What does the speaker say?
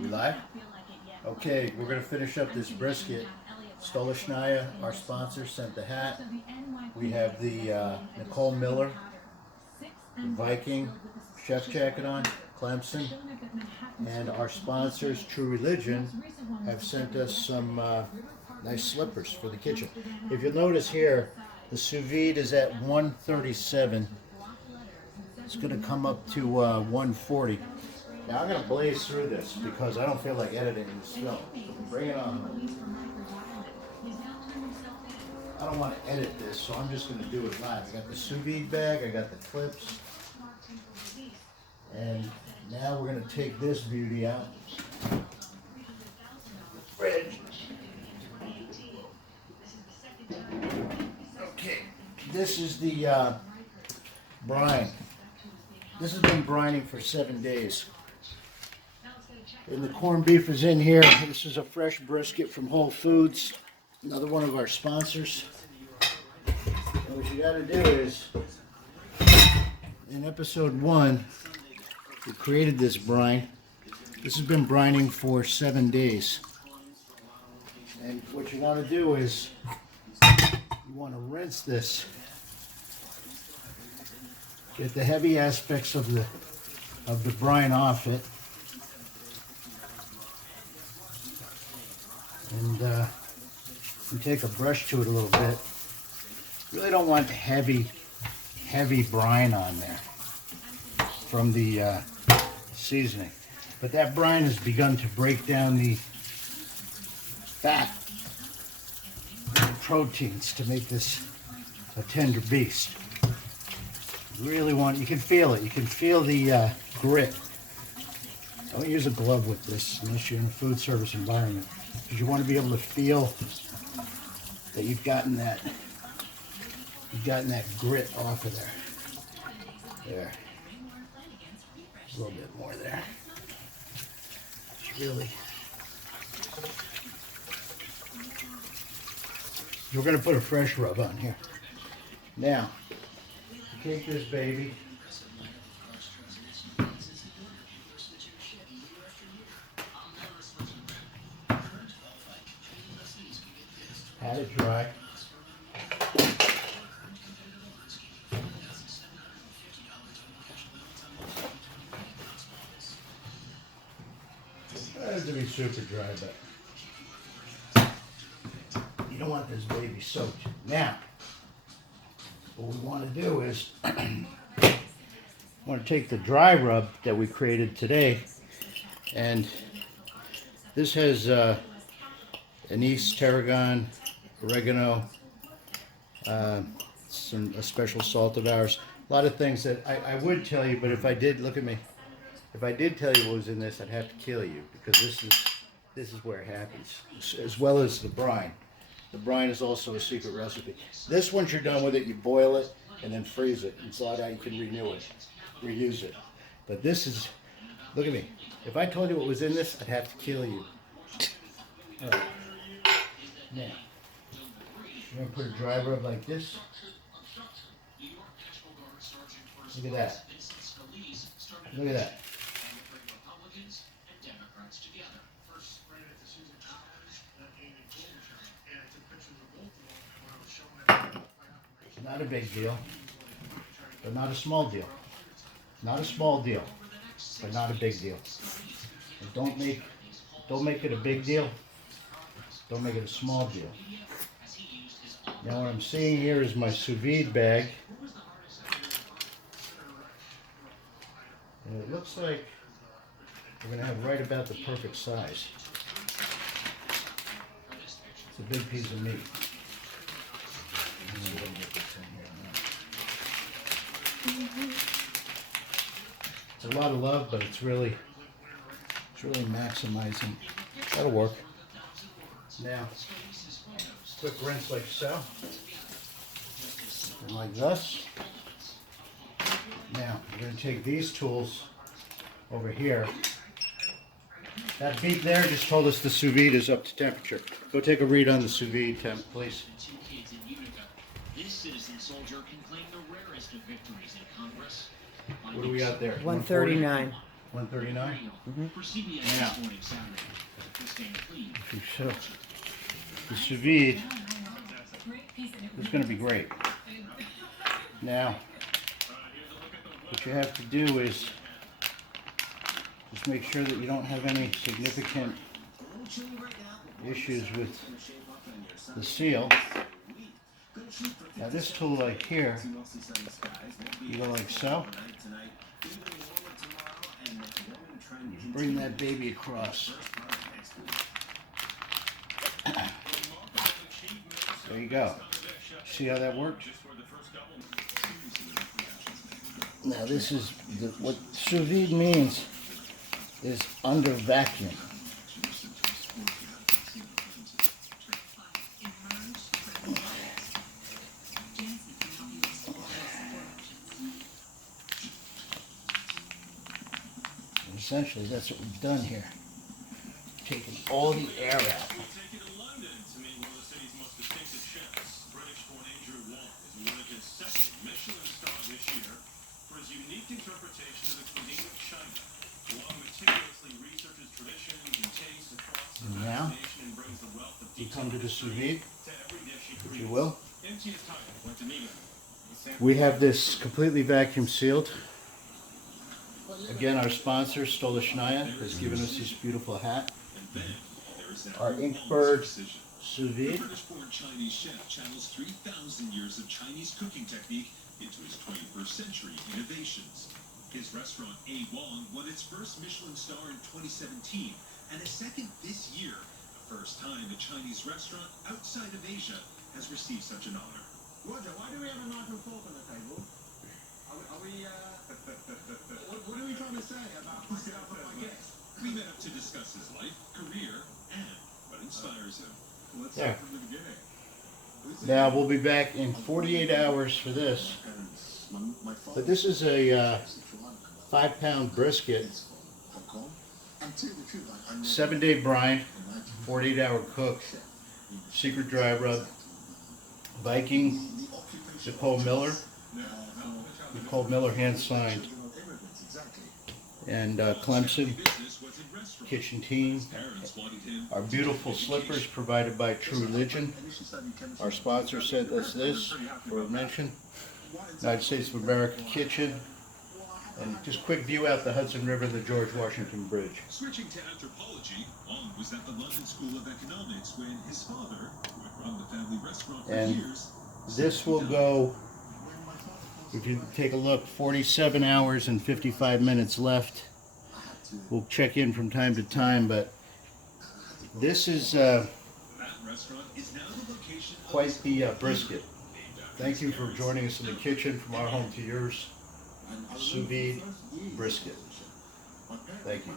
We live? Okay, we're going to finish up this brisket. Stolichnaya, our sponsor, sent the hat. We have the Nicole Miller, the Viking chef jacket on, Clemson. And our sponsors, True Religion, have sent us some nice slippers for the kitchen. If you'll notice here, the sous vide is at 137. It's going to come up to 140. Now I'm going to blaze through this because I don't feel like editing this film. Bring it on. I don't want to edit this, so I'm just going to do it live. I got the sous vide bag, I got the clips, and now we're going to take this beauty out. Fridge. Okay, this is the brine. This has been brining for 7 days. And the corned beef is in here. This is a fresh brisket from Whole Foods, another one of our sponsors. And what you got to do is, in episode 1, we created this brine. This has been brining for 7 days. And what you want to do is, you want to rinse this. Get the heavy aspects of the brine off it. And you take a brush to it a little bit. Really don't want heavy brine on there from the seasoning. But that brine has begun to break down the fat and proteins to make this a tender beast. You really want, you can feel it. You can feel the grit. Don't use a glove with this unless you're in a food service environment, because you want to be able to feel that you've gotten that grit off of there. There. A little bit more there. It's really. We're going to put a fresh rub on here. Now, take this baby. Pat it dry. It has to be super dry, but you don't want this baby soaked. Now, what we want to do is want to take the dry rub that we created today, and this has anise, tarragon, oregano, a special salt of ours. A lot of things that I would tell you, but if I did, look at me. If I did tell you what was in this, I'd have to kill you, because this is where it happens, as well as the brine. The brine is also a secret recipe. This, once you're done with it, you boil it and then freeze it. And so that you can reuse it. But this is, look at me. If I told you what was in this, I'd have to kill you. All right. Now, you're going to put a dry rub like this. Look at that. Look at that. Not a big deal, but not a small deal. Not a small deal, but not a big deal. And don't make it a big deal. Don't make it a small deal. Now what I'm seeing here is my sous vide bag. And it looks like we're going to have right about the perfect size. It's a big piece of meat. It's a lot of love, but it's really maximizing. That'll work. Now, quick rinse like so, and like this. Now, we're going to take these tools over here. That beep there just told us the sous vide is up to temperature. Go take a read on the sous vide temp, please. This citizen soldier can claim the rarest of victories in Congress. What do we got there? 139. 139. Now, if you show the sous vide, it's going to be great. Now, what you have to do is just make sure that you don't have any significant issues with the seal. Now this tool right here, you go like so. Bring that baby across. There you go. See how that works? Now this is what sous vide means is under vacuum. Essentially, that's what we've done here. Taken all the air out. And now, you come to the sous vide, if you will. We have this completely vacuum sealed. Again, our sponsor, Stola Schneier, has given us this beautiful hat. Our Inkbird sous vide. British-born Chinese chef channels 3,000 years of Chinese cooking technique into his 21st century innovations. His restaurant, A. Wong, won its first Michelin star in 2017 and a second this year, the first time a Chinese restaurant outside of Asia has received such an honor. Roger, why do we have a knife and fork on the table? What are we trying to say about myself and my guest? We met up to discuss his life, career, and what inspires him. Let's Yeah. start from the beginning. Now, we'll be back in 48 hours for this. But this is a 5-pound brisket, 7-day brine, 48-hour cook, secret dry rub, Viking, Nicole Miller hand signed, and Clemson kitchen team. Our beautiful slippers provided by True Religion. Our sponsor sent us this for a mention. United States of America Kitchen. And just quick view out the Hudson River and the George Washington Bridge. Switching to anthropology, Wong was at the London School of Economics when his father, who had run the family restaurant for And years, this will go, if you take a look, 47 hours and 55 minutes left. We'll check in from time to time, but this is that restaurant is now the location of quite the brisket. Thank you for joining us in the kitchen, from our home to yours. Sous vide brisket. Thank you.